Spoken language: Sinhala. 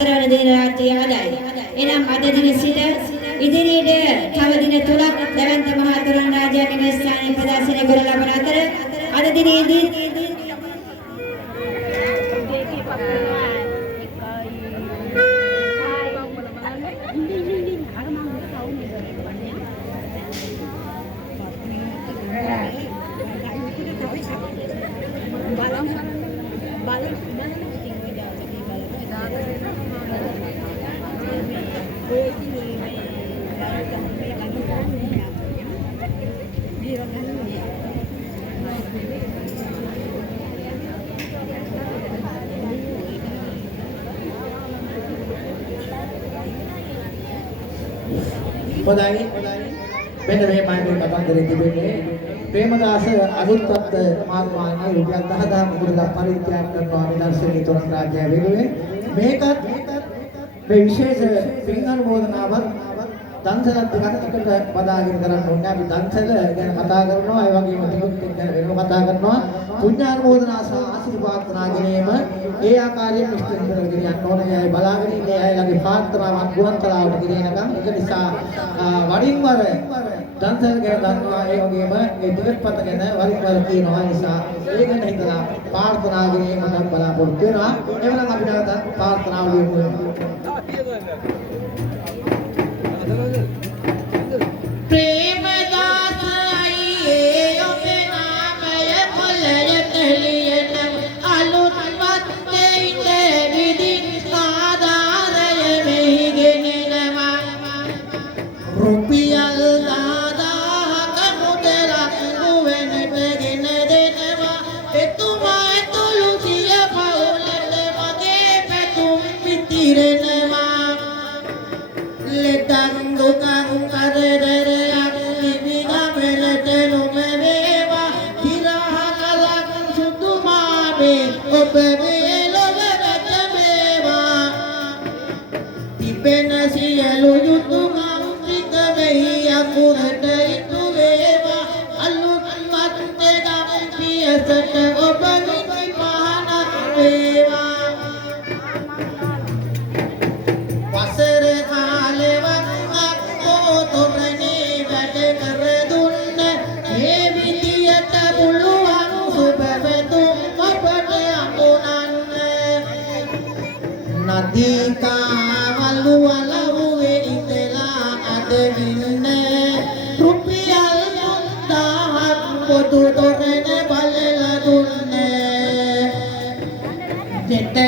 එනම් අද දින සිට ඉදිරියට තව දින 3ක් දැවැන්ත මහ තොරණ රාජයා නිවස්ථානයේ ප්‍රදර්ශනය කර ලබන අතර අද දිනේදී හොඳයි මෙන්න මේ මාගේ කතන්දරේ තිබෙන්නේ ප්‍රේමදාස අනුත්පත් මහත්මයාගේ රුපියල් 10000 මුදලක් පරිත්‍යාග කරනවා නිදර්ශනීය තොරණ රාජ්‍ය වෙනුවෙන් මේකත් මේ විශේෂ පින් අනුමෝදනාවක් දන්සලත් දෙකකට පදාගෙන කරන්න ඕනේ. අපි දන්සල ගැන කතා කරනවා ඒ වගේම තිබුත් ගැන වෙනම කතා කරනවා. පුණ්‍යානුමෝදනා සහ ආශිර්වාද ප්‍රාර්ථනාගෙනම ඒ ආකාරයෙන් ඉෂ්ට කරගෙන යන්න ඕනේ. අය බලාගෙන ඉන්නේ අයලගේ ප්‍රාර්ථනාවක් ගුවන්තරාවට ගෙනෙනකම්. ඒක නිසා වරින් වර දන්සල ගැන දන්නවා ඒ වගේම ඒ දිගටපත ගැන වරින් වර කියනවා. නිසා ඒ ගැන හිතලා ප්‍රාර්ථනා ගෙනීමට බලාපොරොත්තු වෙනවා. එවනම් අපි නැවත ප්‍රාර්ථනාව ලියමු. प्रेमदास आइए ओके नामय फलयत लियन अलुत्पत्ते इते विदिन आधारय मेहिगेनवा रुपियल दादाक मुदला නුවෙනට ගෙන දෙනවා එතුමා තුළුසිය පවුලට මගේ පැතුම් පිතිරෙනවා ලෙඩන් දුකන් කරදරයක් තිබිනමලට නොමවේවා හිරහකලක් සුතුමාමේ ඔබ මේ ලොව රැකවේවා තිබෙන සියලු යුතුයකම් ටික මෙහි අකුරට ඉටු වේවා අලුත්පත් ගම් පියසට ඔබ නිවි පහනක් වේවා වසර කාලෙවත් අක්කෝ තොරණේ වැඩ කර දුන්න මේ විදියට පුළුවන් සුබවතුම් අපට අඳුනන්න නදීකාවලු වලව්වේ ඉඳලා අද වින්න රුපියල් 3000ක් පොදු